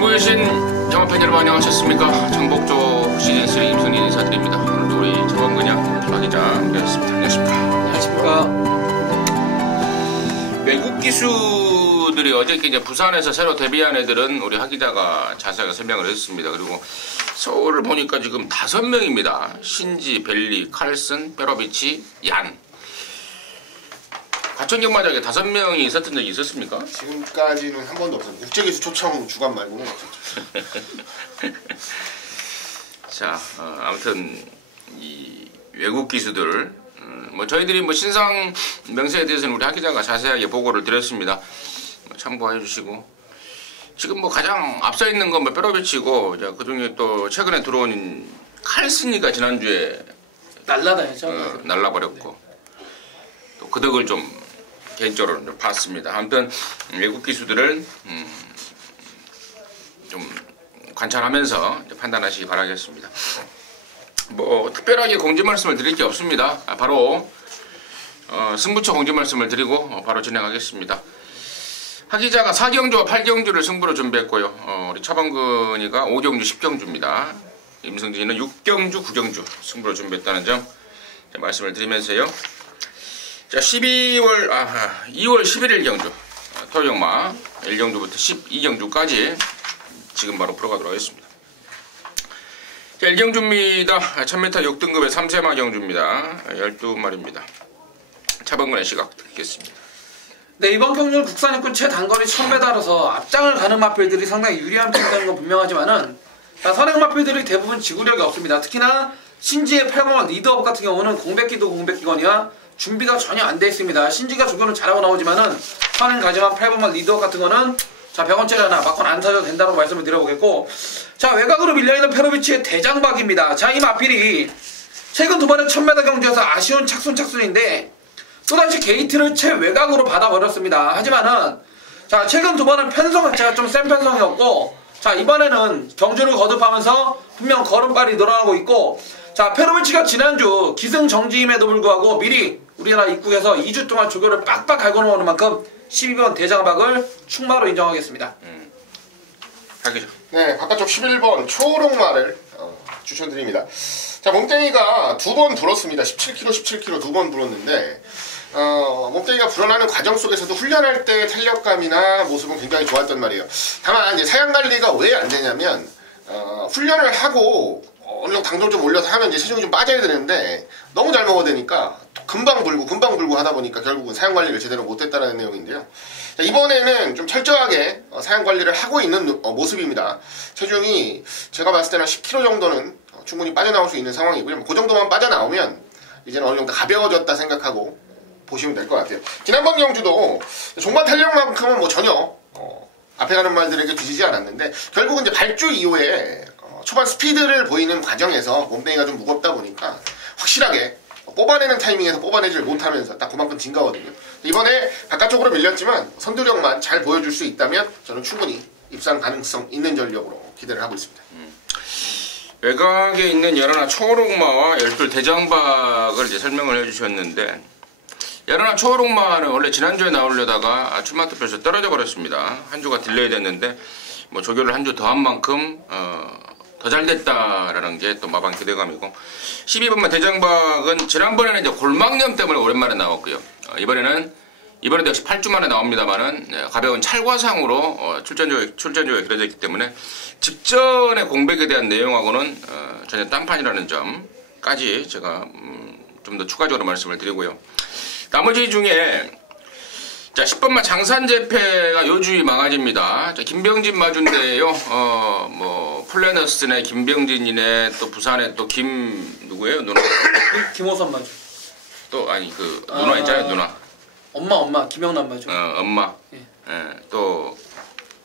보고 계신 영화팬 여러분 안녕하셨습니까? 정복조 시즌3 임승린 인사드립니다. 오늘도 우리 정원근양 김학기자 함께하셨습니다. 안녕하십니까? 안녕하십니까? 외국 기수들이 어저께 이제 부산에서 새로 데뷔한 애들은 우리 학기자가 자세하게 설명을 했습니다. 그리고 서울을 보니까 지금 5명입니다. 신지, 벨리, 칼슨, 페로비치, 얀. 과천경마장에 5명이 있었던 적이 있었습니까? 지금까지는 한 번도 없었어요. 국제기수 초청 주간 말고는 없었죠. 자, 아무튼 이 외국 기수들, 뭐 저희들이 뭐 신상 명세에 대해서는 우리 학 기자가 자세하게 보고를 드렸습니다. 참고해 주시고 지금 뭐 가장 앞서 있는 건 뭐 페로비치고, 그 중에 또 최근에 들어온 칼슨이가 지난주에 날라다녔죠. 날라버렸고 또 그 덕을 좀 개인적으로 좀 봤습니다. 아무튼 외국 기수들을 좀 관찰하면서 판단하시기 바라겠습니다. 뭐 특별하게 공지 말씀을 드릴 게 없습니다. 바로 승부처 공지 말씀을 드리고 바로 진행하겠습니다. 하기자가 4경주와 8경주를 승부로 준비했고요. 우리 차범근이가 5경주, 10경주입니다. 임승진이는 6경주, 9경주 승부로 준비했다는 점 말씀을 드리면서요. 자, 2월 11일 경주 토요일마 1경주부터 12경주까지 지금 바로 풀어가도록 하겠습니다. 자, 1경주입니다. 1000m 6등급의 3세마 경주입니다. 12마리입니다. 차범근의 시각 듣겠습니다. 네, 이번 경주는 국산육군 최단거리 1000m로서 앞장을 가는 마필들이 상당히 유리한 편이라는 건 분명하지만은 선행 마필들이 대부분 지구력이 없습니다. 특히나 신지의 8번원 리드업 같은 경우는 공백기도 공백기건이야 준비가 전혀 안 돼 있습니다. 신지가 조교는 잘하고 나오지만은 선행 가지만 8번원 리드업 같은 거는 자 100원짜리 하나 막건 안 사줘도 된다고 말씀을 드려보겠고, 자 외곽으로 밀려있는 페로비치의 대장박입니다. 자 이 마필이 최근 2번의 1000m 경주에서 아쉬운 착순인데 또다시 게이트를 최외곽으로 받아버렸습니다. 하지만은 자 최근 2번은 편성 자체가 좀 센 편성이었고, 자 이번에는 경주를 거듭하면서 분명 걸음발이 늘어나고 있고, 자 페로비치가 지난주 기승정지임에도 불구하고 미리 우리나라 입국에서 2주 동안 조교를 빡빡 갈고 놓는 만큼 12번 대장박을 충마로 인정하겠습니다. 하기죠. 네, 바깥쪽 11번 초록말을 추천드립니다. 자, 몸뚱이가 2번 불었습니다. 17kg 2번 불었는데 몸뚱이가 불어나는 과정 속에서도 훈련할 때 탄력감이나 모습은 굉장히 좋았단 말이에요. 다만 이제 사양관리가 왜 안 되냐면 훈련을 하고 어느 정도 당도를 좀 올려서 하면 이제 체중이 좀 빠져야 되는데 너무 잘 먹어야 되니까 금방 불고 하다 보니까 결국은 사양관리를 제대로 못했다는 내용인데요. 자, 이번에는 좀 철저하게 사양관리를 하고 있는 모습입니다. 체중이 제가 봤을 때는 10kg 정도는 충분히 빠져나올 수 있는 상황이고요. 그 정도만 빠져나오면 이제는 어느 정도 가벼워졌다 생각하고 보시면 될 것 같아요. 지난번 경주도 종반 탄력만큼은 뭐 전혀 앞에 가는 말들에게 뒤지지 않았는데 결국은 이제 발주 이후에 초반 스피드를 보이는 과정에서 몸뚱이가 좀 무겁다 보니까 확실하게 뽑아내는 타이밍에서 뽑아내질 못하면서 딱 그만큼 진 거거든요. 이번에 바깥쪽으로 밀렸지만 선두력만 잘 보여줄 수 있다면 저는 충분히 입상 가능성 있는 전력으로 기대를 하고 있습니다. 외곽에 있는 11 초록마와 12 대장박을 이제 설명을 해주셨는데, 11 초록마는 원래 지난주에 나오려다가 출마 투표에서 떨어져 버렸습니다. 한 주가 딜레이 됐는데 뭐 조교를 한 주 더 한 만큼 더 잘 됐다라는 게 또 마방 기대감이고, 12번만 대장박은 지난번에는 이제 골막염 때문에 오랜만에 나왔고요. 이번에도 역시 8주 만에 나옵니다만은 가벼운 찰과상으로 출전조에 그려져 있기 때문에 직전의 공백에 대한 내용하고는 전혀 딴판이라는 점까지 제가 좀 더 추가적으로 말씀을 드리고요. 나머지 중에 자 10번만 장산재패가 요주의 망아지입니다. 자, 김병진 마주인데요. 뭐 플래너스네 김병진이네, 또 부산에 또 누구예요? 누나? 김호선 마주. 또 아니 그 누나 있잖아요, 누나. 엄마 김영란 마주. 엄마. 예. 예. 또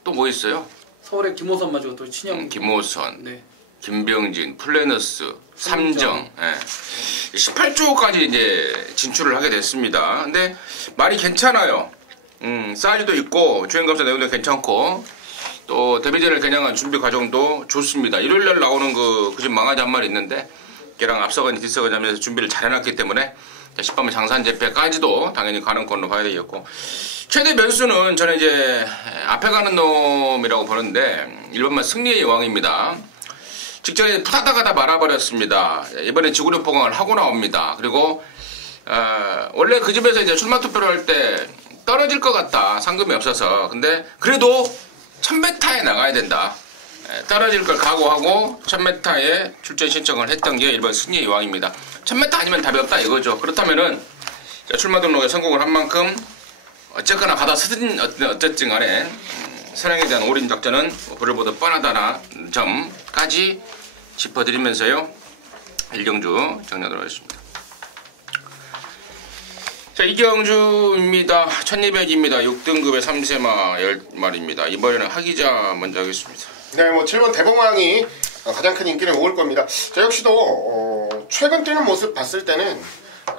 뭐 있어요? 서울의 김호선 마주가 또 친형. 김호선. 네. 김병진, 플래너스, 삼정. 예. 18조까지 이제 진출을 하게 됐습니다. 근데 말이 괜찮아요. 사이즈도 있고 주행감사 내용도 괜찮고 또 데뷔전을 겨냥한 준비 과정도 좋습니다. 일요일날 나오는 그 집 망아지 한 마리 있는데 걔랑 앞서가니 뒤서가니 하면서 준비를 잘 해놨기 때문에 10번만 장산재패까지도 당연히 가는 걸로 봐야 되겠고, 최대 변수는 저는 이제 앞에 가는 놈이라고 보는데 1번만 승리의 왕입니다. 직전에 푸다다가다 말아버렸습니다. 이번에 지구력 보강을 하고 나옵니다. 그리고 원래 그 집에서 이제 출마 투표를 할 때 떨어질 것 같다. 상금이 없어서. 근데 그래도 1000m에 나가야 된다. 떨어질 걸 각오하고 1000m에 출전 신청을 했던 게 1번 승리의 왕입니다. 1000m 아니면 답이 없다 이거죠. 그렇다면은 출마 등록에 성공을 한 만큼 어쨌거나 받아쓰든 어쨌든 간에 선행에 대한 올인 작전은 불을 보듯 뻔하다는 점까지 짚어드리면서요. 1경주 정리하도록 하겠습니다. 자, 이경주입니다. 1200입니다. 6등급의 3세마 10마리입니다. 이번에는 하기자 먼저 하겠습니다. 네, 뭐 7번 대봉왕이 가장 큰 인기를 모을 겁니다. 저 역시도 최근 뛰는 모습 봤을 때는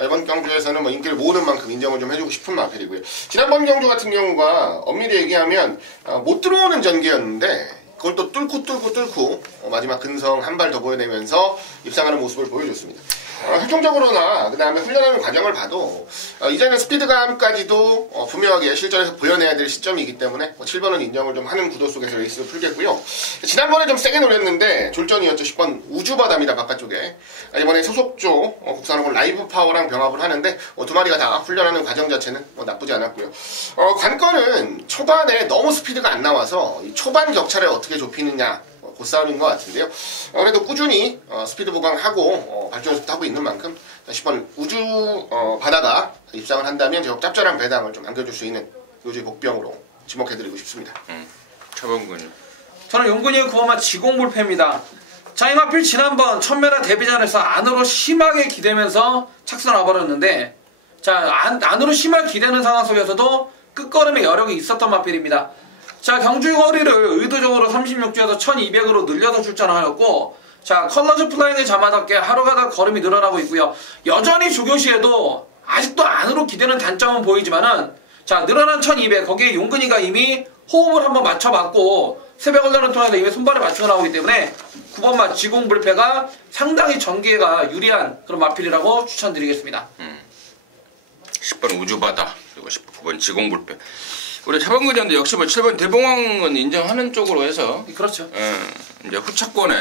이번 경주에서는 뭐 인기를 모으는 만큼 인정을 좀 해주고 싶은 마필이고요. 지난번 경주 같은 경우가 엄밀히 얘기하면 못 들어오는 전개였는데 그걸 또 뚫고 마지막 근성 한 발 더 보여내면서 입상하는 모습을 보여줬습니다. 활동적으로나 그 다음에 훈련하는 과정을 봐도 이제는 스피드감까지도 분명하게 실전에서 보여내야 될 시점이기 때문에 7번은 인정을 좀 하는 구도 속에서 레이스를 풀겠고요. 지난번에 좀 세게 노렸는데 졸전이었죠. 10번 우주바다입니다. 바깥쪽에. 이번에 소속조 국산항공 라이브 파워랑 병합을 하는데 두 마리가 다 훈련하는 과정 자체는 나쁘지 않았고요. 관건은 초반에 너무 스피드가 안 나와서 이 초반 격차를 어떻게 좁히느냐 그 싸움인 것 같은데요. 그래도 꾸준히 스피드 보강하고 발전을 하고 있는 만큼 10번 우주 바다가 입상을 한다면 제법 짭짤한 배당을 좀 안겨줄 수 있는 요주의 복병으로 지목해드리고 싶습니다. 차범근이. 저는 용근이의 9번마 지공불패입니다. 자, 이 마필 지난번 1000m 데뷔전에서 안으로 심하게 기대면서 착수 나버렸는데, 자, 안으로 심하게 기대는 상황 속에서도 끝걸음에 여력이 있었던 마필입니다. 자, 경주 거리를 의도적으로 36주에서 1200으로 늘려서 출전하였고, 자, 컬러즈 플라잉의 자마답게 하루가다 걸음이 늘어나고 있고요. 여전히 조교시에도 아직도 안으로 기대는 단점은 보이지만은, 자, 늘어난 1200, 거기에 용근이가 이미 호흡을 한번 맞춰봤고, 새벽 훈련을 통해서 이미 손발에 맞추고 나오기 때문에 9번마 지공불패가 상당히 전개가 유리한 그런 마필이라고 추천드리겠습니다. 10번 우주바다, 그리고 9번 지공불패. 우리 차범근이었는데 역시 뭐 7번 대봉왕은 인정하는 쪽으로 해서 그렇죠. 이제 후차권에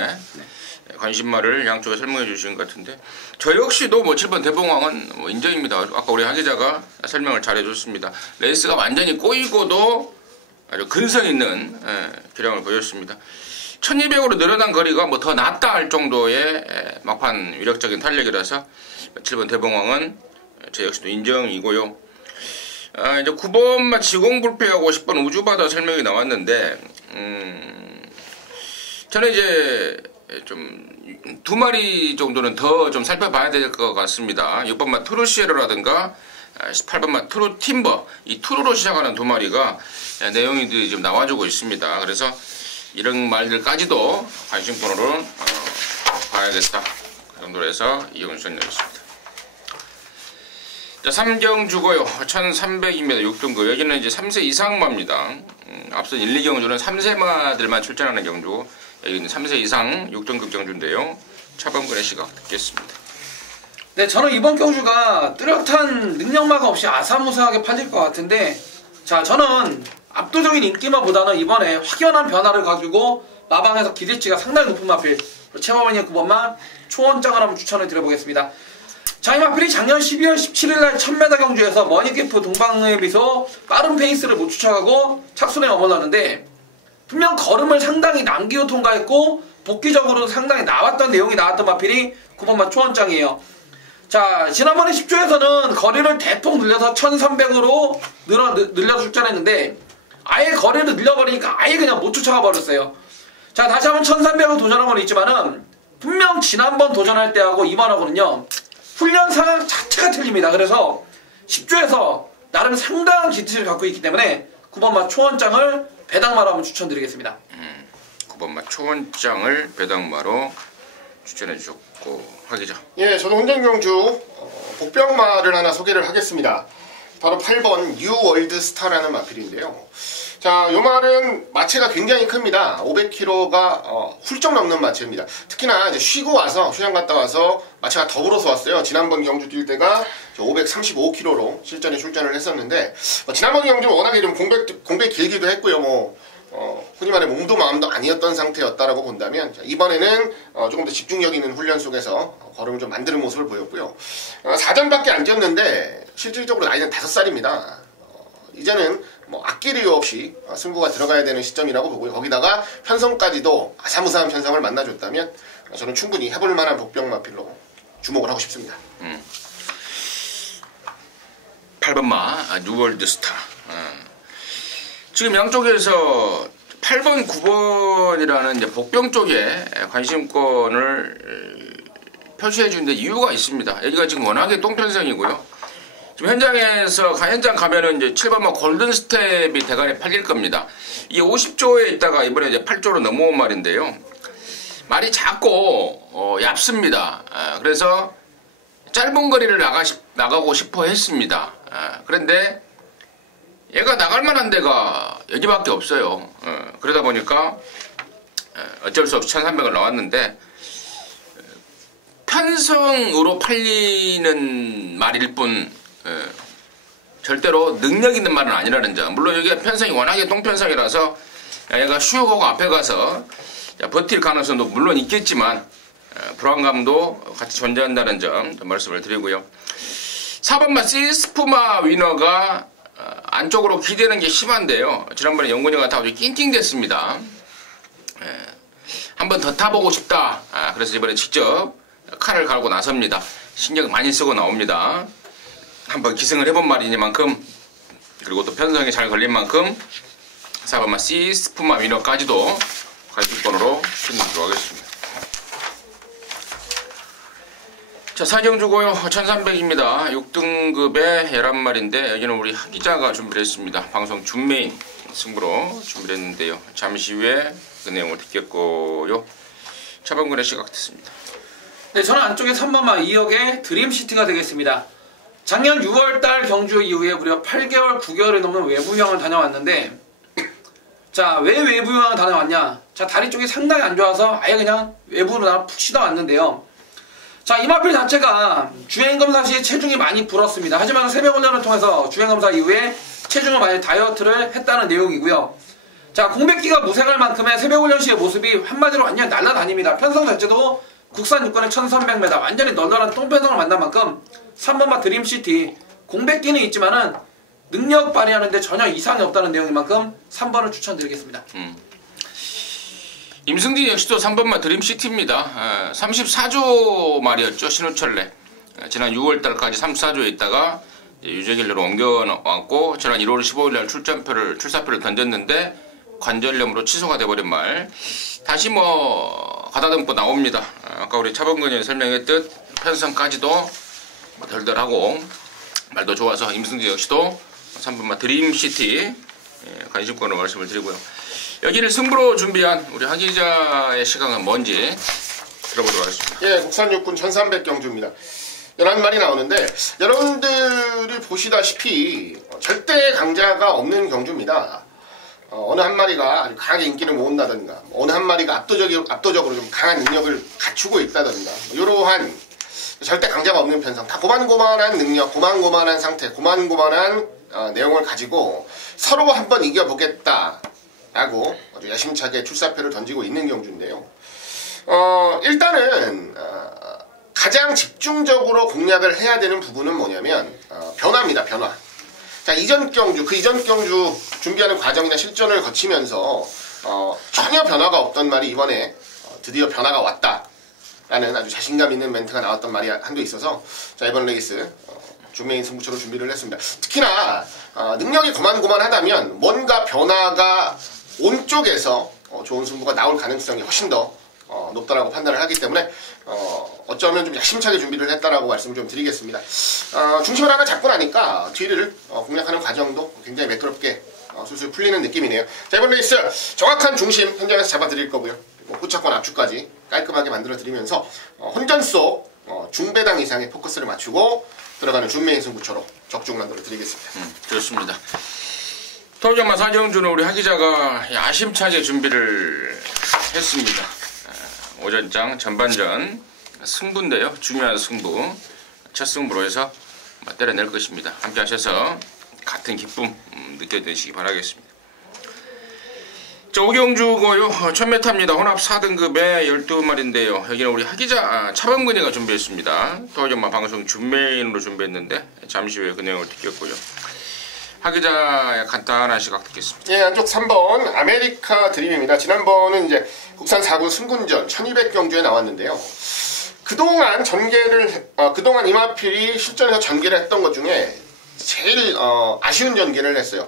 관심마를 양쪽에 설명해 주신 것 같은데 저 역시도 뭐 7번 대봉왕은 뭐 인정입니다. 아까 우리 하기자가 설명을 잘 해줬습니다. 레이스가 완전히 꼬이고도 아주 근성 있는 기량을 보였습니다. 1200으로 늘어난 거리가 뭐 더 낫다 할 정도의 막판 위력적인 탄력이라서 7번 대봉왕은 저 역시도 인정이고요. 이제 9번마 지공불패하고 10번 우주바다 설명이 나왔는데, 저는 이제 좀 두 마리 정도는 더 좀 살펴봐야 될 것 같습니다. 6번마 트루시에로라든가 18번마 트루팀버, 이 트루로 시작하는 두 마리가 내용이 좀 나와주고 있습니다. 그래서 이런 말들까지도 관심권으로 봐야겠다. 그 정도로 해서 이용을 전해드렸습니다. 자, 3경주고요. 1300입니다. 6등급. 여기는 이제 3세 이상마입니다. 앞선 1, 2경주는 3세마들만 출전하는 경주. 여기는 3세 이상 6등급 경주인데요. 차범근의 시각 듣겠습니다. 네, 저는 이번 경주가 뚜렷한 능력마가 없이 아사무사하게 팔릴 것 같은데, 자, 저는 압도적인 인기마보다는 이번에 확연한 변화를 가지고 마방에서 기대치가 상당히 높은 마필 최범원의 9번마 초원장을 한번 추천을 드려보겠습니다. 자, 이 마필이 작년 12월 17일날 1000m 경주에서 머니기프 동방의 미소 빠른 페이스를 못 쫓아가고 착순에 머물렀는데 분명 걸음을 상당히 남기고 통과했고 복귀적으로 상당히 나왔던 내용이 나왔던 마필이 9번마 초원장이에요. 자, 지난번에 10조에서는 거리를 대폭 늘려서 1300으로 늘려서 출전했는데 아예 거리를 늘려버리니까 아예 그냥 못 쫓아가 버렸어요. 자, 다시 한번 1300을 도전한 건 있지만은 분명 지난번 도전할 때하고 이번하고는요 훈련 상황 자체가 틀립니다. 그래서 10조에서 나름 상당한 기대치를 갖고 있기 때문에 9번마 초원장을 배당마로 한번 추천드리겠습니다. 9번마 초원장을 배당마로 추천해 주셨고 하기자. 예, 저도 혼전경주 복병마를 하나 소개를 하겠습니다. 바로 8번 뉴월드 스타라는 마필인데요. 자, 요 말은 마체가 굉장히 큽니다. 500kg가 훌쩍 넘는 마체입니다. 특히나 이제 쉬고 와서 휴양 갔다 와서 마체가 더불어서 왔어요. 지난번 경주 뛸 때가 535kg로 실전에 출전을 했었는데 지난번 경주는 워낙에 좀 공백 길기도 했고요. 흔히 말해 몸도 마음도 아니었던 상태였다라고 본다면 이번에는 조금 더 집중력 있는 훈련 속에서 걸음을 좀 만드는 모습을 보였고요. 4전밖에 안 뛰었는데 실질적으로 나이는 5살입니다. 이제는 아낄 이유 없이 승부가 들어가야 되는 시점이라고 보고요. 거기다가 편성까지도 아사무사한 편성을 만나줬다면 저는 충분히 해볼 만한 복병 마필로 주목을 하고 싶습니다. 8번마 뉴월드 스타. 지금 양쪽에서 8번, 9번이라는 이제 복병 쪽에 관심권을 표시해 주는데 이유가 있습니다. 여기가 지금 워낙에 똥편성이고요. 지금 현장 가면은 이제 7번마 골든 스텝이 대간에 팔릴 겁니다. 이게 50조에 있다가 이번에 이제 8조로 넘어온 말인데요. 말이 작고 얇습니다. 그래서 짧은 거리를 나가고 싶어 했습니다. 그런데 얘가 나갈 만한 데가 여기밖에 없어요. 그러다 보니까 어쩔 수 없이 1300을 나왔는데 편성으로 팔리는 말일 뿐 절대로 능력 있는 말은 아니라는 점. 물론 여기가 편성이 워낙에 똥편성이라서 얘가 슈하고 앞에 가서 버틸 가능성도 물론 있겠지만 불안감도 같이 존재한다는 점 말씀을 드리고요. 4번마 시스푸마 위너가 안쪽으로 기대는 게 심한데요. 지난번에 영근이가 타고 낑낑댔습니다. 한 번 더 타보고 싶다. 그래서 이번에 직접 칼을 갈고 나섭니다. 신경 많이 쓰고 나옵니다. 한번 기승을 해본 말이니만큼 그리고 또 편성이 잘 걸린 만큼 4번마 시스푸마 위너까지도 관심권으로 신도록 하겠습니다. 자, 사경주고요. 1300입니다. 6등급의 11마리인데 여기는 우리 하기자가 준비를 했습니다. 방송 준메인 승부로 준비를 했는데요. 잠시 후에 그 내용을 듣겠고요. 차범근의 시각 듣습니다. 네, 저는 안쪽에 3번마 2억의 드림시티가 되겠습니다. 작년 6월달 경주 이후에 무려 8개월, 9개월이 넘는 외부휴양을 다녀왔는데 자, 왜 외부휴양을 다녀왔냐? 자, 다리 쪽이 상당히 안 좋아서 아예 그냥 외부로 푹 쉬다 왔는데요. 자, 이 마필 자체가 주행검사 시에 체중이 많이 불었습니다. 하지만 새벽훈련을 통해서 주행검사 이후에 체중을 많이 다이어트를 했다는 내용이고요. 자, 공백기가 무색할 만큼의 새벽훈련 시의 모습이 한마디로 완전히 날아다닙니다. 편성 자체도 국산 육군의 1300m 완전히 널널한 똥편성을 만난 만큼 3번마 드림시티 공백기는 있지만은 능력 발휘하는데 전혀 이상이 없다는 내용인 만큼 3번을 추천드리겠습니다. 임승진 역시도 3번마 드림시티입니다. 34조 말이었죠. 신우철래. 지난 6월달까지 34조에 있다가 유재길로 옮겨왔고 지난 1월 15일날 출사표를 던졌는데 관절염으로 취소가 돼버린 말. 다시 가다듬고 나옵니다. 아까 우리 차범근이 설명했듯 편성까지도 덜덜하고 말도 좋아서 임승진 역시도 3번마 드림시티 관심권으로 말씀을 드리고요. 여기를 승부로 준비한 우리 하 기자의 시각은 뭔지 들어보도록 하겠습니다. 예, 국산 육군 1300 경주입니다. 11마리 나오는데 여러분들이 보시다시피 절대 강자가 없는 경주입니다. 어느 한 마리가 아주 강하게 인기를 모은다든가 어느 한 마리가 압도적으로 좀 강한 능력을 갖추고 있다든가 이러한 절대 강자가 없는 편성, 다 고만고만한 능력, 고만고만한 상태, 고만고만한 내용을 가지고 서로 한번 이겨보겠다 라고 아주 야심차게 출사표를 던지고 있는 경주인데요. 일단은 가장 집중적으로 공략을 해야 되는 부분은 뭐냐면 변화입니다. 변화. 자, 이전 경주 준비하는 과정이나 실전을 거치면서 전혀 변화가 없던 말이 이번에 드디어 변화가 왔다 라는 아주 자신감 있는 멘트가 나왔던 말이 한도 있어서 자, 이번 레이스 준메인 승부처로 준비를 했습니다. 특히나 능력이 고만고만하다면 뭔가 변화가 온 쪽에서 좋은 승부가 나올 가능성이 훨씬 더 높다라고 판단을 하기 때문에 어쩌면 좀 야심차게 준비를 했다라고 말씀을 좀 드리겠습니다. 중심을 하나 잡고 나니까 뒤를 공략하는 과정도 굉장히 매끄럽게 술술 풀리는 느낌이네요. 자, 이번 레이스 정확한 중심 현장에서 잡아드릴 거고요. 후차권 압축까지 깔끔하게 만들어 드리면서 혼전 속 중배당 이상의 포커스를 맞추고 들어가는 준메인 승부처로 적중 만들어 드리겠습니다. 좋습니다. 토요정마 사경주는 우리 하 기자가 야심차게 준비를 했습니다. 오전장 전반전 승부인데요. 중요한 승부. 첫 승부로 해서 때려낼 것입니다. 함께 하셔서 같은 기쁨 느껴드시기 바라겠습니다. 자, 오경주고요. 1000m입니다. 혼합 4등급에 12마리인데요. 여기는 우리 하기자 차범근이가 준비했습니다. 토요정마 방송 준메인으로 준비했는데 잠시 후에 그 내용을 듣겠고요. 하기자의 간단한 시각 듣겠습니다. 예, 안쪽 3번 아메리카 드림입니다. 지난번은 이제 국산 4군 승군전 1200경주에 나왔는데요. 그동안 이마필이 실전에서 전개를 했던 것 중에 제일 아쉬운 전개를 했어요.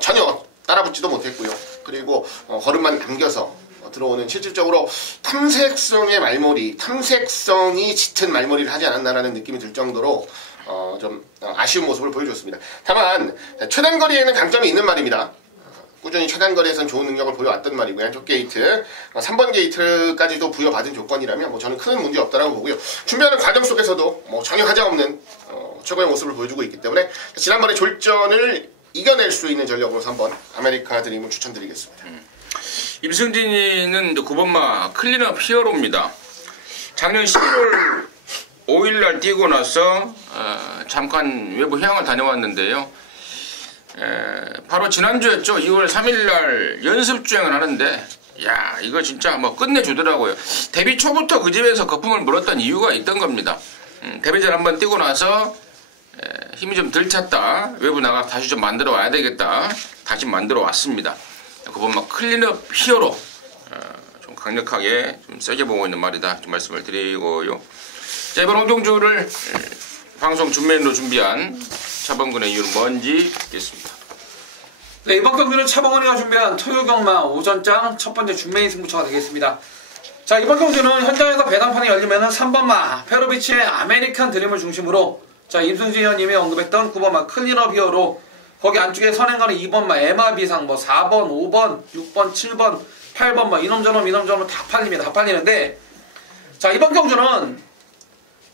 전혀 따라붙지도 못했고요. 그리고 걸음만 남겨서 들어오는 실질적으로 탐색성의 말머리, 탐색성이 짙은 말머리를 하지 않았나라는 느낌이 들 정도로 좀 아쉬운 모습을 보여줬습니다. 다만 최단거리에는 강점이 있는 말입니다. 꾸준히 최단거리에선 좋은 능력을 보여왔던 말이고요. 한쪽 게이트, 3번 게이트까지도 부여받은 조건이라면 저는 큰 문제 없다라고 보고요. 준비하는 과정 속에서도 전혀 하자없는 최고의 모습을 보여주고 있기 때문에 지난번에 졸전을 이겨낼 수 있는 전력으로서 한번 아메리카 드림을 추천드리겠습니다. 임승진이는 9번마 클린업 히어로입니다. 작년 11월 5일날 뛰고 나서 잠깐 외부 휴양을 다녀왔는데요. 바로 지난주였죠. 2월 3일날 연습 주행을 하는데 야, 이거 진짜 끝내주더라고요. 데뷔 초부터 그 집에서 거품을 물었던 이유가 있던 겁니다. 데뷔전 한번 뛰고 나서 힘이 좀 덜 찼다. 외부 나가 다시 좀 만들어 와야 되겠다. 다시 만들어 왔습니다. 그번 클린업 히어로 좀 강력하게 좀 세게 보고 있는 말이다. 좀 말씀을 드리고요. 자, 이번 오경주를 방송 준메인으로 준비한 차범근의 이유는 뭔지 듣겠습니다. 네, 이번 경기는 차범근이가 준비한 토요경마 오전장 첫 번째 준메인 승부처가 되겠습니다. 자, 이번 경기는 현장에서 배당판이 열리면은 3번마 페로비치의 아메리칸 드림을 중심으로 자, 임승진 의원님이 언급했던 9번마 클린업 히어로 거기 안쪽에 선행가는 2번마 에마 비상 4번, 5번, 6번, 7번, 8번 이놈저놈 다 팔립니다. 다 팔리는데 자, 이번 경주는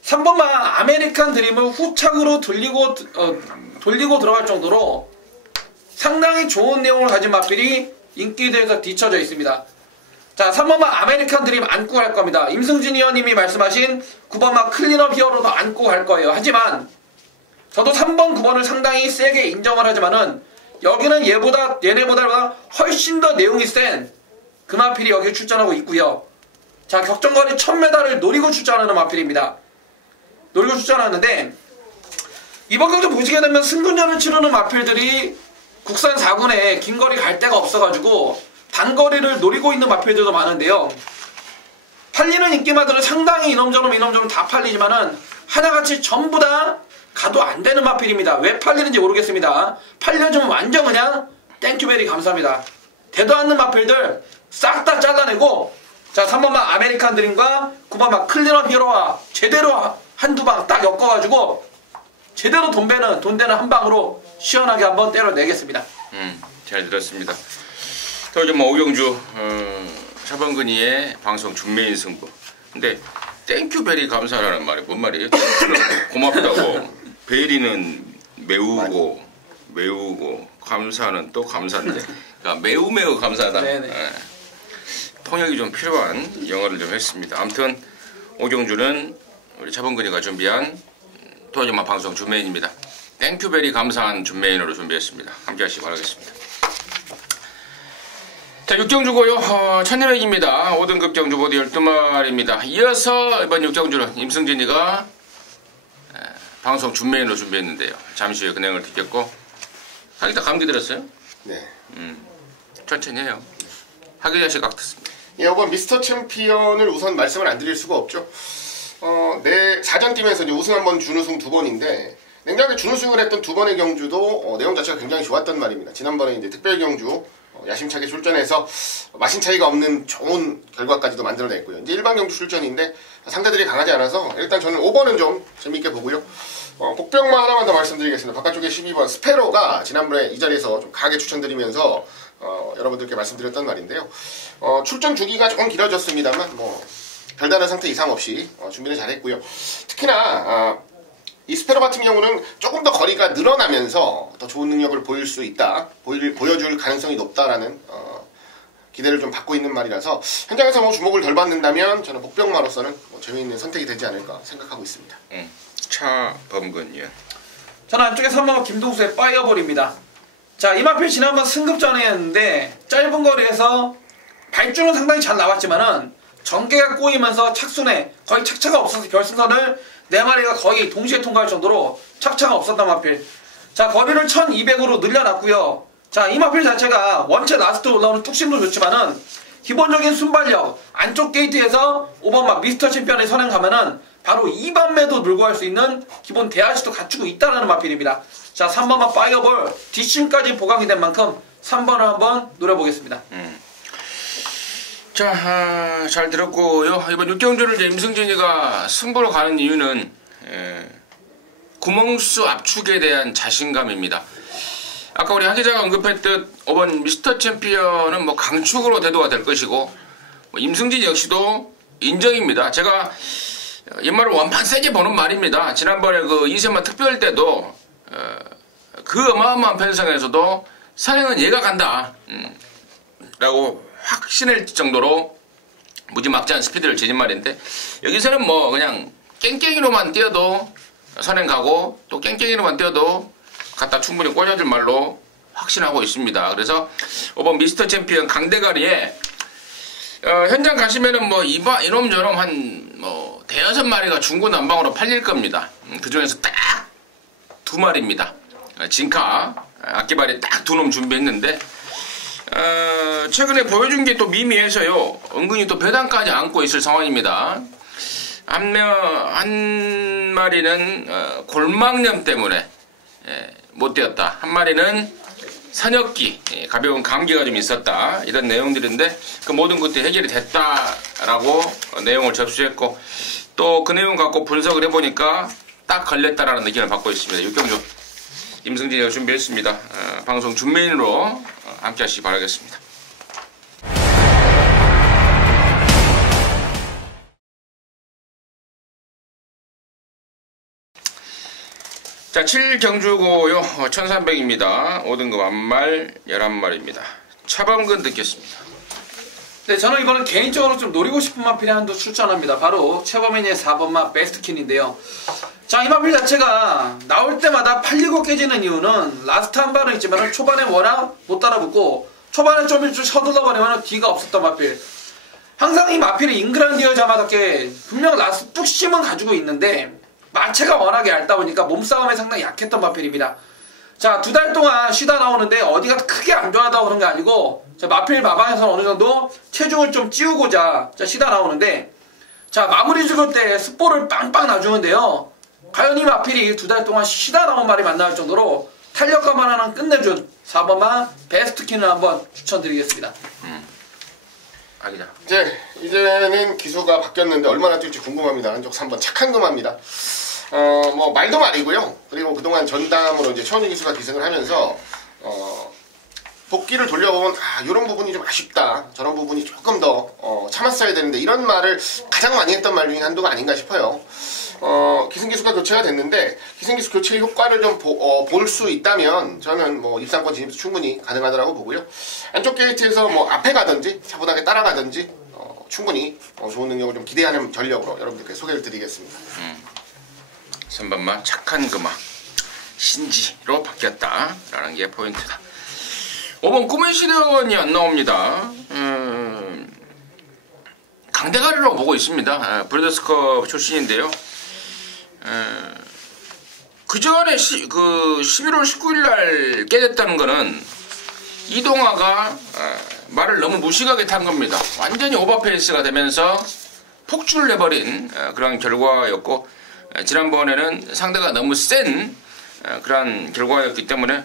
3번마 아메리칸 드림을 후착으로 돌리고 들어갈 정도로 상당히 좋은 내용을 가진 마필이 인기대에서 뒤쳐져 있습니다. 자, 3번마 아메리칸 드림 안고 갈 겁니다. 임승진 의원님이 말씀하신 9번마 클린업 히어로도 안고 갈 거예요. 하지만 저도 3번, 9번을 상당히 세게 인정을 하지만은 여기는 얘네보다 훨씬 더 내용이 센 그 마필이 여기에 출전하고 있고요. 자, 격정거리 1000m를 노리고 출전하는 마필입니다. 노리고 출전하는데 이번 경기 보시게 되면 승군전을 치르는 마필들이 국산 4군에 긴 거리 갈 데가 없어가지고 단거리를 노리고 있는 마필들도 많은데요. 팔리는 인기마들은 상당히 이놈저놈 다 팔리지만은 하나같이 전부 다 가도 안 되는 마필입니다. 왜 팔리는지 모르겠습니다. 팔려주면 완전 그냥 땡큐베리 감사합니다. 되도 않는 마필들 싹 다 잘라내고 자, 3번마 아메리칸 드림과 9번마 클린업 히어로와 제대로 한두 방 딱 엮어가지고 제대로 돈 되는 한 방으로 시원하게 한번 때려내겠습니다. 잘 들었습니다. 토요정마 오경주 차범근이의 방송 준메인 승부. 근데 땡큐베리 감사라는 말이 뭔 말이에요? 땡큐는 고맙다고, 베리는 매우고 감사는 또 감사인데 그러니까 매우 감사하다. 통역이 좀 필요한 영어를 좀 했습니다. 아무튼 오경주는 우리 차범근이가 준비한 토요정마 방송 준메인입니다. 땡큐베리 감사한 준메인으로 준비했습니다. 함께 하시기 바라겠습니다. 자, 6경주고요. 1200입니다. 5등급 경주 모두 12마리입니다. 이어서 이번 6경주는 임승진이가 방송 준메인으로 준비했는데요. 잠시 후에 그 내용을 듣겠고 하기자 감기 들었어요? 네. 천천히 해요. 하기자 씨 각 듣습니다. 예, 이번 미스터 챔피언을 우선 말씀을 안 드릴 수가 없죠. 내 사전 팀에서 이제 우승 한 번, 준우승 2번인데 냉정하게 준우승을 했던 2번의 경주도 내용 자체가 굉장히 좋았단 말입니다. 지난번에 이제 특별 경주 야심차게 출전해서 마신 차이가 없는 좋은 결과까지도 만들어냈고요. 이제 일반 경주 출전인데 상대들이 강하지 않아서 일단 저는 5번은 좀 재밌게 보고요. 복병만 하나만 더 말씀드리겠습니다. 바깥쪽에 12번 스페로가 지난번에 이 자리에서 좀 강하게 추천드리면서 여러분들께 말씀드렸던 말인데요. 출전 주기가 조금 길어졌습니다만 별다른 상태 이상 없이 준비를 잘했고요. 특히나 이 스페로 같은 경우는 조금 더 거리가 늘어나면서 더 좋은 능력을 보일 수 있다, 보여줄 가능성이 높다라는 기대를 좀 받고 있는 말이라서 현장에서 뭐 주목을 덜 받는다면 저는 복병마로서는 뭐 재미있는 선택이 되지 않을까 생각하고 있습니다. 차범근이요. 저는 안쪽에 3번 김동수의 파이어볼입니다. 자, 이 마필 지난번 승급전에 했는데 짧은 거리에서 발주는 상당히 잘 나왔지만은 전개가 꼬이면서 착순에 거의 착차가 없어서 결승선을 4마리가 거의 동시에 통과할 정도로 착차가 없었던 마필. 자, 거리를 1200으로 늘려놨고요. 자, 이 마필 자체가 원체 라스트 올라오는 뚝심도 좋지만은 기본적인 순발력, 안쪽 게이트에서 5번마 미스터 챔피언의 선행 가면은 바로 2반매도 늘고 할 수 있는 기본 대하시도 갖추고 있다는 마필입니다. 자, 3번마 파이어볼 뒷심까지 보강이 된 만큼 3번을 한번 노려보겠습니다. 자, 잘 들었고요. 이번 6경주를 이제 임승진이가 승부로 가는 이유는 구멍수 압축에 대한 자신감입니다. 아까 우리 하 기자가 언급했듯 이번 미스터 챔피언은 뭐 강축으로 대두가 될 것이고 뭐 임승진 역시도 인정입니다. 제가 이 말을 원판 세게 보는 말입니다. 지난번에 그 이세만 특별 때도 그 어마어마한 편성에서도 선행은 얘가 간다 라고 확신할 정도로 무지막지한 스피드를 지닌 말인데 여기서는 뭐 그냥 깽깽이로만 뛰어도 선행 가고 또 깽깽이로만 뛰어도 갖다 충분히 꽂아줄 말로 확신하고 있습니다. 그래서 이번 미스터 챔피언 강대가리에 현장 가시면은 뭐 이놈저놈 한 뭐 대여섯 마리가 중구난방으로 팔릴 겁니다. 그 중에서 딱 2마리입니다. 진카 악기발이 딱 2놈 준비했는데 최근에 보여준 게 또 미미해서요. 은근히 또 배당까지 안고 있을 상황입니다. 한 마리는 골막염 때문에 못 뛰었다. 한 마리는 산역기, 가벼운 감기가 좀 있었다. 이런 내용들인데 그 모든 것들이 해결이 됐다라고 내용을 접수했고 또 그 내용 갖고 분석을 해보니까 딱 걸렸다라는 느낌을 받고 있습니다. 6경주 임승진이가 준비했습니다. 방송 준메인으로 함께 하시기 바라겠습니다. 자, 7경주고요. 1300입니다. 5등급 암말 11마리입니다. 차범근 듣겠습니다. 네, 저는 이번엔 개인적으로 좀 노리고 싶은 마필이 한도 출전합니다. 바로 최범인의 4번마 베스트킨인데요. 자, 이 마필 자체가 나올 때마다 팔리고 깨지는 이유는 라스트 한 발은 있지만 초반에 워낙 못 따라붙고 초반에 좀 일주 서둘러 버리면 뒤가 없었던 마필. 항상 이 마필이 잉그란디어 자마답게 분명 라스트 뚝심은 가지고 있는데 마체가 워낙에 얇다 보니까 몸싸움에 상당히 약했던 마필입니다. 자, 2달 동안 쉬다 나오는데 어디가 크게 안 좋아하다고 그런 게 아니고 자, 마필 마방에서는 어느 정도 체중을 좀 찌우고자 쉬다 나오는데 자, 마무리 죽을 때 스포를 빵빵 놔주는데요. 과연 이 마필이 2달 동안 쉬다 나온 말이 만나올 정도로 탄력감만 하나 끝내준 4번만 베스트킨을 한번 추천드리겠습니다. 아기자. 이제는 기수가 바뀌었는데 얼마나 뛸지 궁금합니다. 한쪽 3번 착한 금화입니다. 뭐 말도 말이고요. 그리고 그동안 전담으로 이제 최원희 기수가 기승을 하면서 복귀를 돌려보면 이런 부분이 좀 아쉽다. 저런 부분이 조금 더 참았어야 되는데 이런 말을 가장 많이 했던 말 중에 한두가 아닌가 싶어요. 기승기수가 교체가 됐는데 기승기수 교체의 효과를 좀 볼 수 있다면 저는 뭐 입상권 진입도 충분히 가능하다고 보고요. 안쪽 게이트에서 뭐 앞에 가든지 차분하게 따라가든지 충분히 좋은 능력을 좀 기대하는 전력으로 여러분들께 소개를 드리겠습니다. 3번만 착한 금화 신지로 바뀌었다라는 게 포인트다. 5번 꿈의 시련이 안 나옵니다. 강대가리로 보고 있습니다. 브레더스컵 출신인데요. 그 전에 11월 19일날 깨졌다는 거는 이동화가 말을 너무 무식하게 탄 겁니다. 완전히 오버페이스가 되면서 폭주를 해버린 그런 결과였고 지난번에는 상대가 너무 센 그런 결과였기 때문에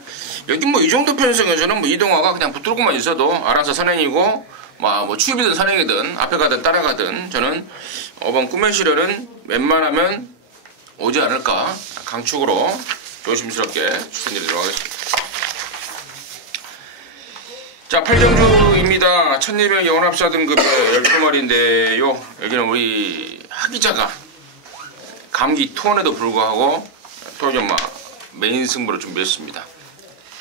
여기 뭐 이 정도 편성에서는 뭐 이동화가 그냥 붙들고만 있어도 알아서 선행이고 뭐 추입이든 선행이든 앞에 가든 따라가든 저는 5번 꿈의 시련은 웬만하면 오지 않을까 강축으로 조심스럽게 추천드리도록 하겠습니다. 자, 8경주입니다. 1200 영원합사 등급의 12마리인데요. 여기는 우리 하기자가 감기 투혼에도 불구하고 토요점마 메인 승부를 준비했습니다.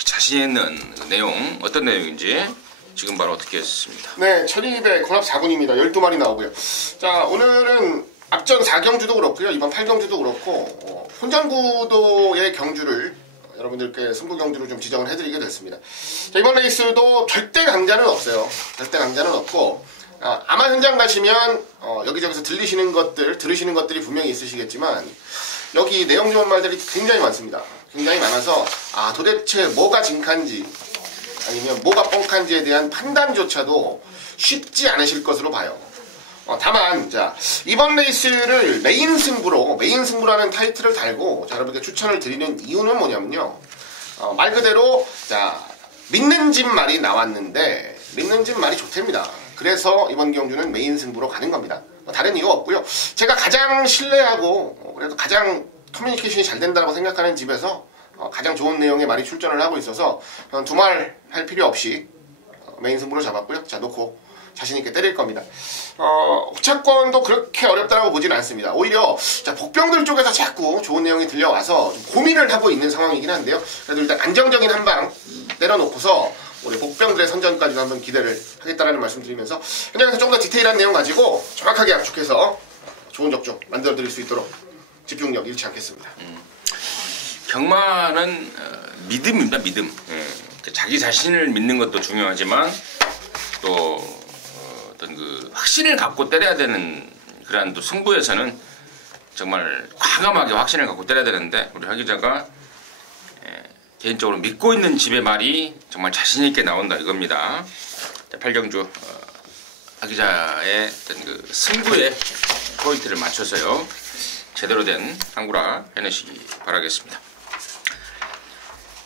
자신 있는 내용 어떤 내용인지 지금 바로 듣게 했습니다. 네, 1200 혼합 4군입니다. 12마리 나오고요. 자, 오늘은 앞전 4경주도 그렇고요. 이번 8경주도 그렇고 혼전구도의 경주를 여러분들께 승부 경주로 좀 지정을 해드리게 됐습니다. 자, 이번 레이스도 절대 강자는 없어요. 절대 강자는 없고 아마 현장 가시면 여기저기서 들으시는 것들이 분명히 있으시겠지만 여기 내용 좋은 말들이 굉장히 많습니다. 굉장히 많아서 도대체 뭐가 진칸지 아니면 뭐가 뻥칸지에 대한 판단조차도 쉽지 않으실 것으로 봐요. 다만 자 이번 레이스를 메인 승부라는 타이틀을 달고 자, 여러분께 추천을 드리는 이유는 뭐냐면요. 말 그대로 자 믿는 집 말이 나왔는데 믿는 집 말이 좋답니다. 그래서 이번 경주는 메인 승부로 가는 겁니다. 다른 이유 없고요. 제가 가장 신뢰하고 그래도 가장 커뮤니케이션이 잘 된다고 생각하는 집에서 가장 좋은 내용의 말이 출전을 하고 있어서 두 말 할 필요 없이 메인 승부로 잡았고요. 자 놓고 자신있게 때릴 겁니다. 흡차권도 그렇게 어렵다고 보지는 않습니다. 오히려 자, 복병들 쪽에서 자꾸 좋은 내용이 들려와서 좀 고민을 하고 있는 상황이긴 한데요. 그래도 일단 안정적인 한 방 때려놓고서 우리 복병들의 선전까지도 한번 기대를 하겠다는 말씀 드리면서 현장에서 좀 더 디테일한 내용 가지고 정확하게 압축해서 좋은 적중 만들어 드릴 수 있도록 집중력 잃지 않겠습니다. 경마는 믿음입니다. 믿음. 자기 자신을 믿는 것도 중요하지만 또 어떤 그 확신을 갖고 때려야 되는 그러한 또 승부에서는 정말 과감하게 확신을 갖고 때려야 되는데 우리 하 기자가 개인적으로 믿고 있는 집의 말이 정말 자신 있게 나온다 이겁니다. 8경주 하 기자의 어떤 그 승부의 포인트를 맞춰서요 제대로 된 항구라 해내시기 바라겠습니다.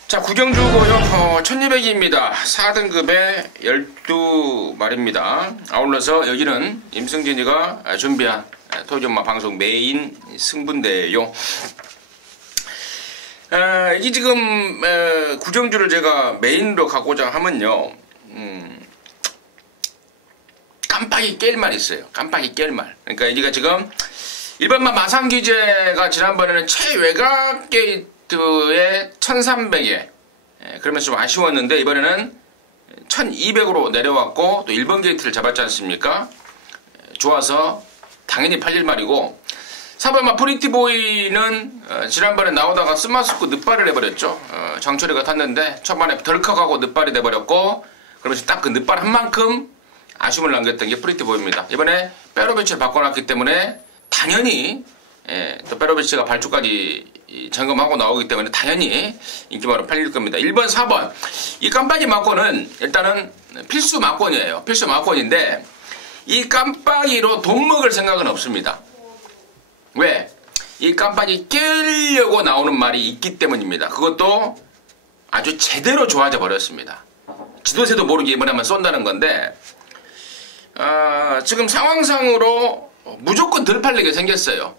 자, 9경주고요. 1200입니다. 4등급의 12마리입니다. 아울러서 여기는 임승진이가 준비한 토요점마 방송 메인 승부인데요. 이게 지금 9경주를 제가 메인으로 가고자 하면요. 깜빡이 깰 말이 있어요. 깜빡이 깰 말. 그러니까 여기가 지금 일반만 마상기재가 지난번에는 최외곽 게이트에 1300에 그러면서 좀 아쉬웠는데 이번에는 1200으로 내려왔고 또 1번 게이트를 잡았지 않습니까? 좋아서 당연히 팔릴 말이고 4번마 프리티보이는 지난번에 나오다가 스마스코 늑발을 해버렸죠. 정철이가 탔는데 초반에 덜컥하고 늑발이 돼버렸고 그러면서 딱 그 늑발 한 만큼 아쉬움을 남겼던 게 프리티보이입니다. 이번에 빼로비치를 바꿔놨기 때문에 당연히 또 빼로비치가 발주까지 점검하고 나오기 때문에 당연히 인기바로 팔릴 겁니다. 1번, 4번 이 깜빡이 막권은 일단은 필수 막권이에요. 필수 막권인데 이 깜빡이로 돈 먹을 생각은 없습니다. 왜? 이 깜빡이 깨려고 나오는 말이 있기 때문입니다. 그것도 아주 제대로 좋아져 버렸습니다. 지도새도 모르게 이번에 한번 쏜다는 건데 지금 상황상으로 무조건 덜 팔리게 생겼어요.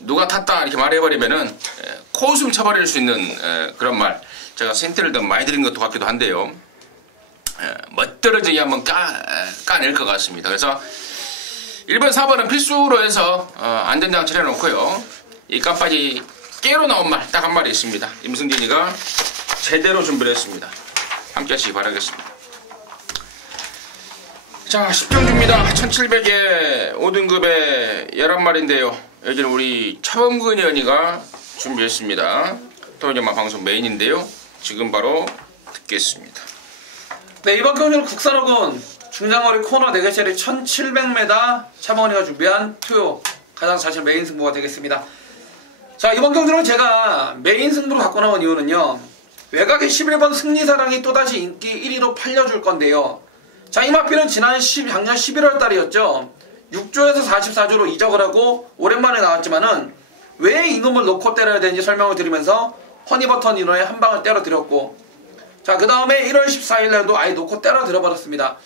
누가 탔다 이렇게 말해버리면은 코웃음 쳐버릴 수 있는 그런 말 제가 힌트를 더 많이 드린 것도 같기도 한데요. 멋들어지게 한번 까낼 것 같습니다. 그래서 1번, 4번은 필수로 해서 안전장치를 해놓고요. 이 깜빡이 깨로 나온 말 딱 한 마리 있습니다. 임승진이가 제대로 준비를 했습니다. 함께 하시기 바라겠습니다. 자, 10경주입니다. 1700에 5등급에 11마리인데요. 여기는 우리 차범근 의원이가 준비했습니다. 토요점마 방송 메인인데요. 지금 바로 듣겠습니다. 네, 이번 경주는 국산호군 중장거리 코너 4개짜리 1700m 차범근이가 준비한 토요 가장 자신 메인 승부가 되겠습니다. 자, 이번 경주는 제가 메인 승부로 갖고 나온 이유는요. 외곽의 11번 승리사랑이 또다시 인기 1위로 팔려줄 건데요. 자, 이 마필은 작년 11월 달이었죠. 6조에서 44조로 이적을 하고 오랜만에 나왔지만은 왜 이놈을 놓고 때려야 되는지 설명을 드리면서 허니버터 니노에 한 방을 때려드렸고 자, 그 다음에 1월 14일날도 아예 놓고 때려드려버렸습니다.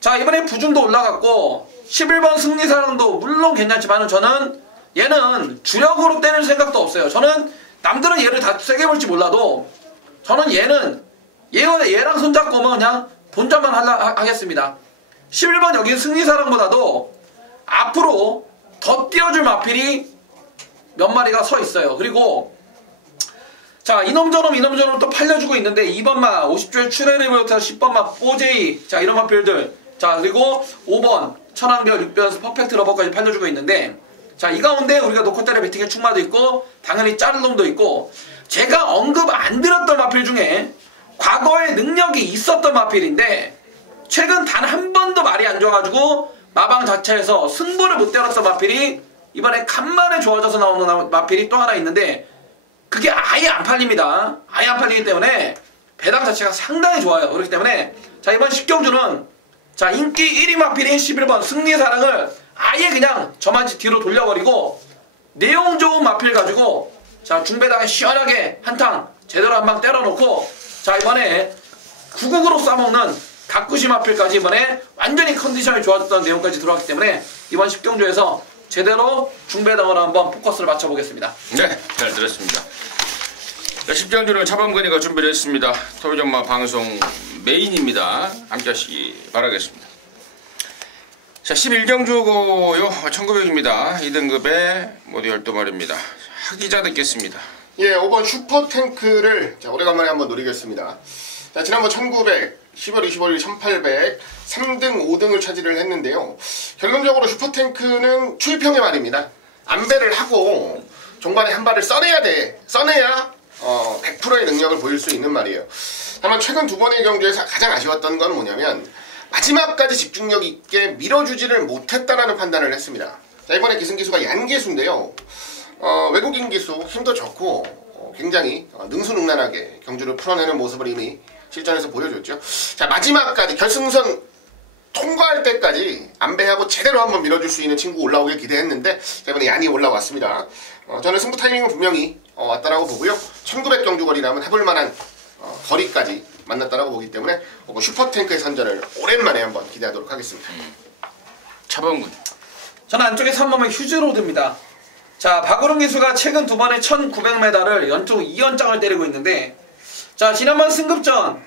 자, 이번에 부중도 올라갔고 11번 승리사랑도 물론 괜찮지만은 저는 얘는 주력으로 때릴 생각도 없어요. 저는 남들은 얘를 다 세게 볼지 몰라도 저는 얘랑 손잡고 오면 그냥 본전만 하겠습니다. 11번 여기 승리사랑보다도 앞으로 더 띄워줄 마필이 몇 마리가 서 있어요. 그리고 자 이놈저놈 또 팔려주고 있는데 2번마 50조의 추레레비부터 10번마 뽀제이 자 이런 마필들 자 그리고 5번 천왕별 6변수 퍼펙트 러버까지 팔려주고 있는데 자 이 가운데 우리가 노코테레 배팅의 충마도 있고 당연히 짜르놈도 있고 제가 언급 안 드렸던 마필 중에 과거에 능력이 있었던 마필인데 최근 단 한 번도 말이 안 좋아가지고 마방 자체에서 승부를 못 때렸던 마필이 이번에 간만에 좋아져서 나오는 마필이 또 하나 있는데 그게 아예 안 팔립니다. 아예 안 팔리기 때문에 배당 자체가 상당히 좋아요. 그렇기 때문에 자 이번 10경주는 자 인기 1위 마필인 11번 승리의 사랑을 아예 그냥 저만치 뒤로 돌려버리고 내용 좋은 마필 가지고 자 중배당에 시원하게 한탕 제대로 한 방 때려놓고 자 이번에 9국으로 싸먹는 가꾸시 마필까지 이번에 완전히 컨디션이 좋아졌던 내용까지 들어왔기 때문에 이번 10경주에서 제대로 중배당으로 한번 포커스를 맞춰보겠습니다. 네, 잘 들었습니다. 10경주는 차범근이가 준비를 했습니다. 토요전마 방송 메인입니다. 함께 하시기 바라겠습니다. 자, 11경주고요. 1900입니다. 2등급에 모두 12마리입니다. 하기자 듣겠습니다. 예, 5번 슈퍼탱크를 자, 오래간만에 한번 노리겠습니다. 자, 지난번 1900, 10월 25일 1800, 3등, 5등을 차지를 했는데요. 결론적으로 슈퍼탱크는 추입형의 말입니다. 안배를 하고 종반에 한 발을 써내야 돼. 써내야 100%의 능력을 보일 수 있는 말이에요. 다만 최근 두 번의 경주에서 가장 아쉬웠던 건 뭐냐면 마지막까지 집중력 있게 밀어주지를 못했다라는 판단을 했습니다. 자, 이번에 기승기수가 얀기수인데요. 외국인 기수 힘도 좋고 굉장히 능수능란하게 경주를 풀어내는 모습을 이미 실전에서 보여줬죠. 자, 마지막까지 결승선 통과할 때까지 안배하고 제대로 한번 밀어줄 수 있는 친구 올라오길 기대했는데 이번에 얀이 올라왔습니다. 저는 승부 타이밍은 분명히 왔다라고 보고요. 1900 경주거리라면 해볼만한 거리까지 만났다라고 보기 때문에 슈퍼탱크의 선전을 오랜만에 한번 기대하도록 하겠습니다. 차범근. 저는 안쪽에 3번의 휴즈로드입니다. 자, 박우릉 기수가 최근 두 번의 1900m를 연속 2연장을 때리고 있는데 자, 지난번 승급전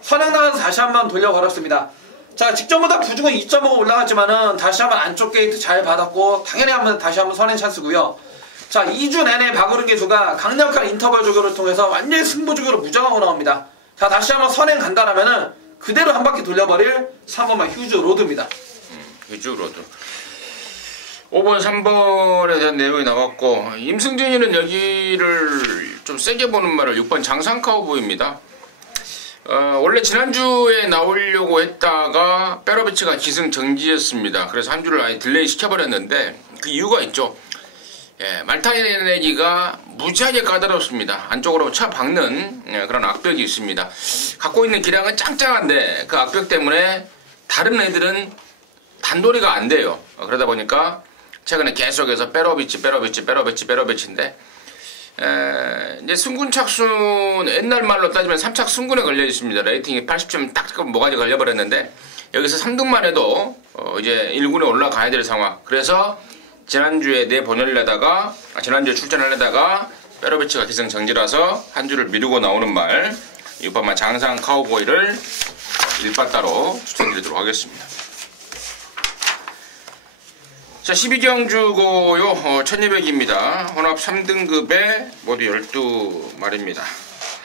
선행 나가서 다시 한번 돌려걸었습니다. 자, 직전보다 부중은 2.5 올라갔지만은 다시 한번 안쪽 게이트 잘 받았고 당연히 다시 한번 선행 찬스고요. 자, 2주 내내 박우릉 기수가 강력한 인터벌 조교를 통해서 완전히 승부 조교로 무장하고 나옵니다. 자, 다시 한번 선행 간다라면은 그대로 한 바퀴 돌려버릴 3번만 휴즈 로드입니다. 휴즈 로드. 5번, 3번에 대한 내용이 나왔고 임승진이는 여기를 좀 세게 보는 말을 6번 장상카우보이입니다. 원래 지난주에 나오려고 했다가 페로비치가 기승정지였습니다. 그래서 한 주를 아예 딜레이 시켜버렸는데 그 이유가 있죠. 예, 말타이네기가 무지하게 까다롭습니다. 안쪽으로 차 박는 그런 악벽이 있습니다. 갖고 있는 기량은 짱짱한데 그 악벽 때문에 다른 애들은 단도리가 안 돼요. 그러다 보니까 최근에 계속해서 페로비치인데 이제 승군 착순 옛날 말로 따지면 3착 승군에 걸려 있습니다. 레이팅이 80점 딱 모가지 걸려버렸는데 여기서 3등만 해도 이제 1군에 올라가야 될 상황. 그래서 지난주에 내보내려다가 지난주에 출전하려다가 페로비치가 기승정지라서 한 주를 미루고 나오는 말 6번만 장상 카우보이를 일바따로 추천드리도록 하겠습니다. 자, 12경주고요. 1200입니다. 혼합 3등급에 모두 12마리입니다.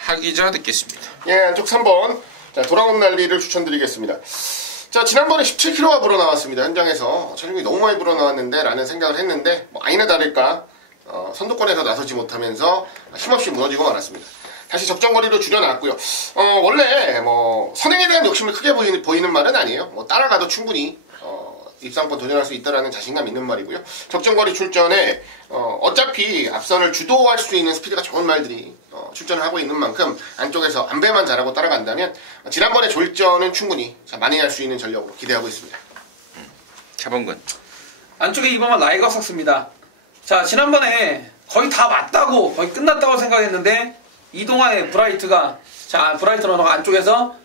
하기자 듣겠습니다. 예, 안쪽 3번. 자, 돌아온 날리를 추천드리겠습니다. 자, 지난번에 17kg가 불어나왔습니다. 현장에서 체중이 너무 많이 불어나왔는데 라는 생각을 했는데 뭐 아니나 다를까 선두권에서 나서지 못하면서 힘없이 무너지고 말았습니다. 다시 적정거리로 줄여놨고요. 원래 뭐 선행에 대한 욕심을 크게 보이는 말은 아니에요. 뭐 따라가도 충분히 입상권 도전할 수 있다라는 자신감 있는 말이고요. 적정거리 출전에 어차피 앞선을 주도할 수 있는 스피드가 좋은 말들이 출전을 하고 있는 만큼 안쪽에서 안배만 잘하고 따라간다면 지난번에 졸전은 충분히 만회할 수 있는 전력으로 기대하고 있습니다. 차범근. 안쪽에 2번은 라이거 삭스입니다. 자, 지난번에 거의 다 맞다고 거의 끝났다고 생각했는데 이동화의 브라이트가 자, 브라이트 러너가 안쪽에서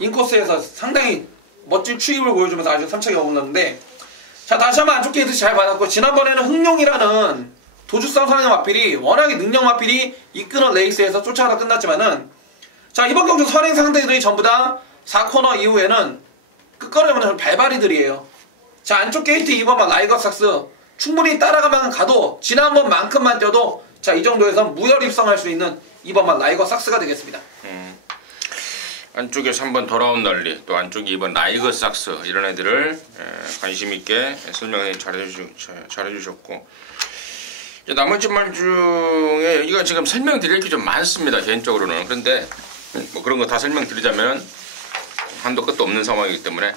인코스에서 상당히 멋진 추입을 보여주면서 아주 3차게 어긋났는데 자, 다시 한번 안쪽 게이트 잘 받았고 지난번에는 흥룡이라는 도주성 선행 마필이 워낙에 능력 마필이 이끄는 레이스에서 쫓아가다 끝났지만은 자, 이번 경주 선행 상대들이 전부 다 4코너 이후에는 끝걸음은 발발이들이에요. 자, 안쪽 게이트 2번만 라이거 삭스 충분히 따라가만 가도 지난번만큼만 뛰어도 자, 이 정도에서 무혈 입성할 수 있는 이번만 라이거 삭스가 되겠습니다. 안쪽에서 한번 돌아온 난리, 또 안쪽에 이번 라이거 삭스 이런 애들을 관심 있게 설명을 잘해주셨고, 이제 나머지 말 중에 여기가 지금 설명드릴 게 좀 많습니다, 개인적으로는. 그런데 뭐 그런 거 다 설명드리자면 한도 끝도 없는 상황이기 때문에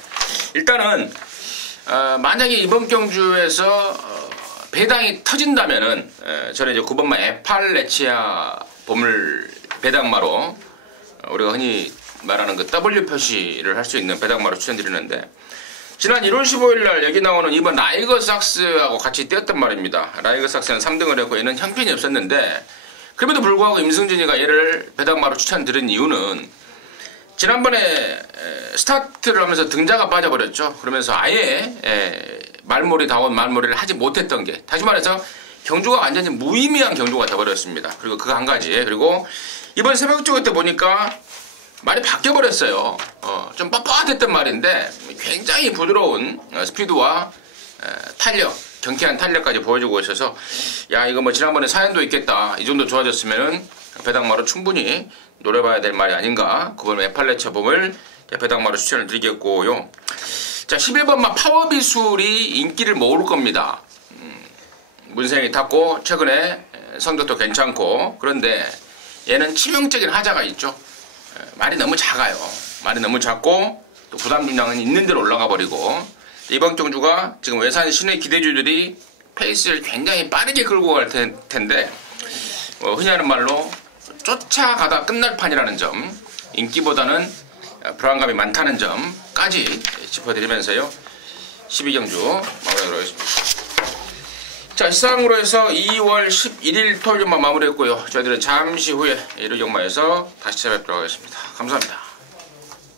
일단은 만약에 이번 경주에서 배당이 터진다면은 저는 이제 9번마 에팔레치아 보물 배당마로 우리가 흔히 말하는 그 W 표시를 할 수 있는 배당마로 추천드리는데, 지난 1월 15일날 여기 나오는 이번 라이거 삭스하고 같이 뛰었단 말입니다. 라이거 삭스는 3등을 했고 얘는 형편이 없었는데, 그럼에도 불구하고 임승진이가 얘를 배당마로 추천드린 이유는 지난번에 스타트를 하면서 등자가 빠져버렸죠. 그러면서 아예 말몰이다운 말몰이를 하지 못했던 게, 다시 말해서 경주가 완전히 무의미한 경주가 돼버렸습니다. 그리고 그거 한 가지, 그리고 이번 새벽주가 때 보니까 말이 바뀌어버렸어요. 좀 뻣뻣했던 말인데 굉장히 부드러운 스피드와 탄력, 경쾌한 탄력까지 보여주고 있어서, 야, 이거 뭐 지난번에 사연도 있겠다, 이 정도 좋아졌으면은 배당마로 충분히 노려봐야 될 말이 아닌가. 그건 에팔레차 봄을 배당마로 추천을 드리겠고요. 자, 11번마 파워비술이 인기를 모을 겁니다. 문생이 탔고 최근에 성적도 괜찮고, 그런데 얘는 치명적인 하자가 있죠. 말이 너무 작아요. 말이 너무 작고 또 부담 중량은 있는 대로 올라가 버리고, 이번 경주가 지금 외산 시내 기대주들이 페이스를 굉장히 빠르게 끌고 갈 텐데 흔히 하는 말로 쫓아가다 끝날 판이라는 점, 인기보다는 불안감이 많다는 점까지 짚어드리면서요, 12경주 마무리하도록 하겠습니다. 자, 시상으로 해서 2월 11일 토요일만 마무리했고요. 저희들은 잠시 후에 1호 경마에서 다시 찾아뵙도록 하겠습니다. 감사합니다.